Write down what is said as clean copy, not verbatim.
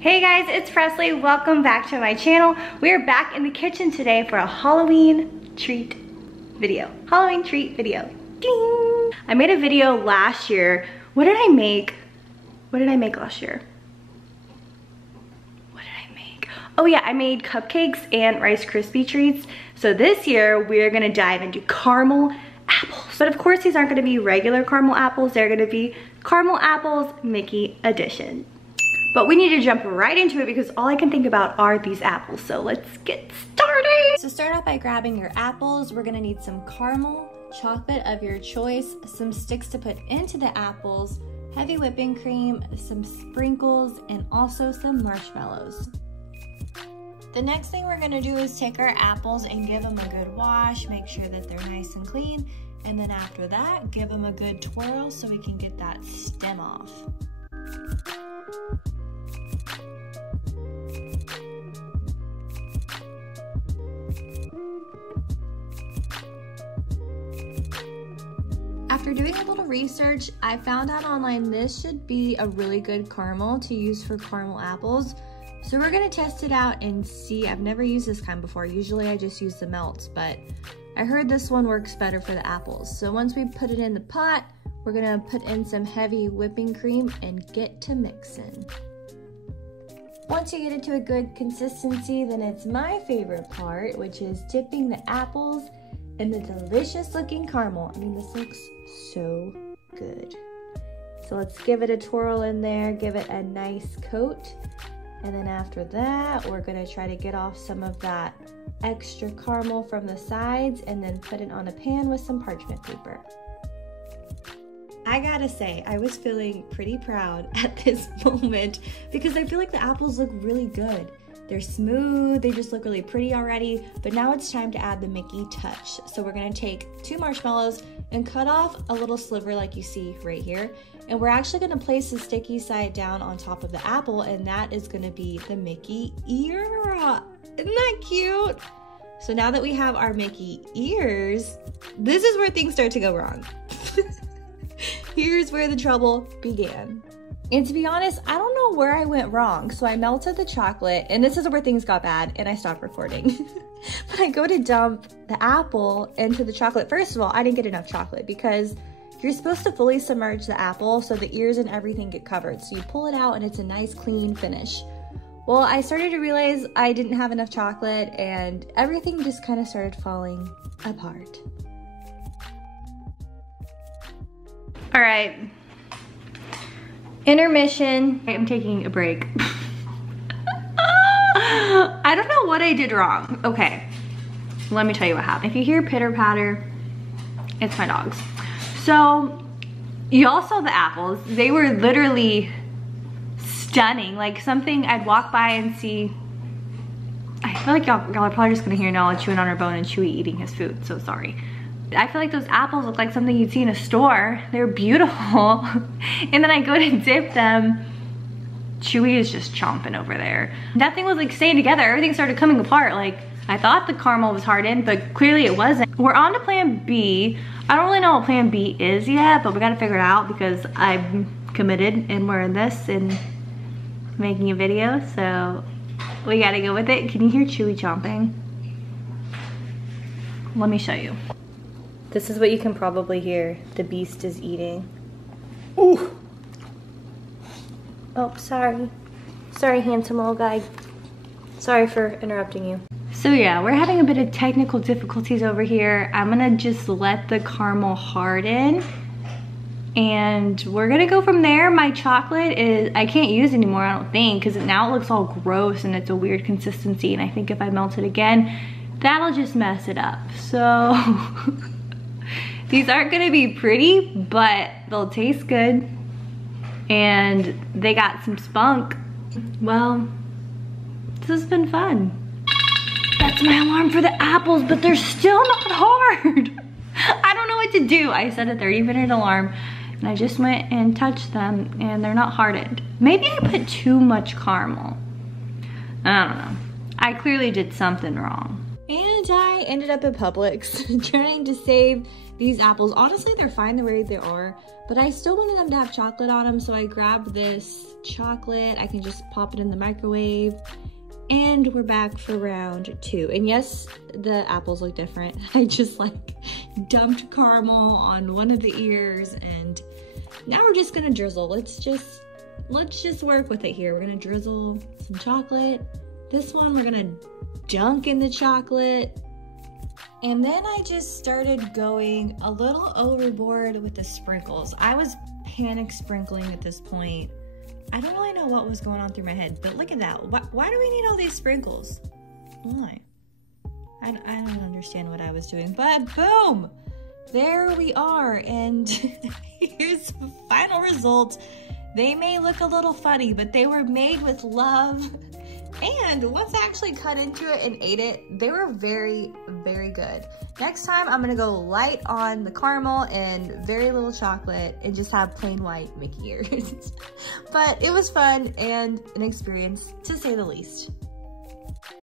Hey guys, it's Presley. Welcome back to my channel. We are back in the kitchen today for a Halloween treat video. Halloween treat video. Ding! I made a video last year. What did I make? What did I make last year? What did I make? Oh yeah, I made cupcakes and Rice Krispie treats. So this year we're gonna dive into caramel apples. But of course these aren't gonna be regular caramel apples. They're gonna be caramel apples Mickey edition. But we need to jump right into it because all I can think about are these apples. So let's get started. So start off by grabbing your apples. We're gonna need some caramel, chocolate of your choice, some sticks to put into the apples, heavy whipping cream, some sprinkles, and also some marshmallows. The next thing we're gonna do is take our apples and give them a good wash, make sure that they're nice and clean, and then after that, give them a good twirl so we can get that stem off. After doing a little research, I found out online this should be a really good caramel to use for caramel apples. So we're gonna test it out and see. I've never used this kind before. Usually I just use the melts, but I heard this one works better for the apples. So once we put it in the pot, we're gonna put in some heavy whipping cream and get to mixing. Once you get it to a good consistency, then it's my favorite part, which is dipping the apples in the delicious looking caramel. I mean, this looks so good. So let's give it a twirl in there, give it a nice coat. And then after that, we're gonna try to get off some of that extra caramel from the sides and then put it on a pan with some parchment paper. I gotta say, I was feeling pretty proud at this moment because I feel like the apples look really good. They're smooth, they just look really pretty already, but now it's time to add the Mickey touch. So we're gonna take 2 marshmallows and cut off a little sliver like you see right here. And we're actually gonna place the sticky side down on top of the apple, and that is gonna be the Mickey ear. Isn't that cute? So now that we have our Mickey ears, this is where things start to go wrong. Here's where the trouble began. And to be honest, I don't know where I went wrong. So I melted the chocolate, and this is where things got bad, and I stopped recording. But I go to dump the apple into the chocolate. First of all, I didn't get enough chocolate because you're supposed to fully submerge the apple so the ears and everything get covered. So you pull it out and it's a nice clean finish. Well, I started to realize I didn't have enough chocolate and everything just kind of started falling apart. All right. Intermission. I'm taking a break. I don't know what I did wrong. Okay, let me tell you what happened. If you hear pitter patter, it's my dogs. So y'all saw the apples. They were literally stunning. Like something I'd walk by and see. I feel like y'all are probably just gonna hear Nala chewing on her bone and Chewy eating his food, so sorry. I feel like those apples look like something you'd see in a store. They're beautiful. And then I go to dip them. Chewy is just chomping over there. Nothing was like staying together. Everything started coming apart. Like I thought the caramel was hardened, but clearly it wasn't. We're on to plan B. I don't really know what plan B is yet, but we gotta figure it out because I'm committed and we're in this and making a video, so we gotta go with it. Can you hear Chewy chomping? Let me show you. This is what you can probably hear. The beast is eating. Ooh. Oh, sorry. Sorry, handsome little guy. Sorry for interrupting you. So yeah, we're having a bit of technical difficulties over here. I'm gonna just let the caramel harden and we're gonna go from there. My chocolate is, I can't use anymore, I don't think, because now it looks all gross and it's a weird consistency, and I think if I melt it again, that'll just mess it up. So these aren't gonna be pretty, but they'll taste good. And they got some spunk. Well, this has been fun. That's my alarm for the apples, but they're still not hard. I don't know what to do. I set a 30-minute alarm and I just went and touched them and they're not hardened. Maybe I put too much caramel. I don't know. I clearly did something wrong. And I ended up at Publix trying to save these apples. Honestly, they're fine the way they are, but I still wanted them to have chocolate on them, so I grabbed this chocolate. I can just pop it in the microwave, and we're back for round 2. And yes, the apples look different. I just like dumped caramel on one of the ears, and now we're just gonna drizzle. Let's just work with it here. We're gonna drizzle some chocolate. This one we're gonna dunk in the chocolate. And then I just started going a little overboard with the sprinkles. I was panic sprinkling at this point. I don't really know what was going on through my head, but look at that. Why do we need all these sprinkles? Why? I don't understand what I was doing, but boom! There we are, and here's the final result. They may look a little funny, but they were made with love. And once I actually cut into it and ate it, they were very, very good. Next time, I'm gonna go light on the caramel and very little chocolate and just have plain white Mickey ears. But it was fun and an experience, to say the least.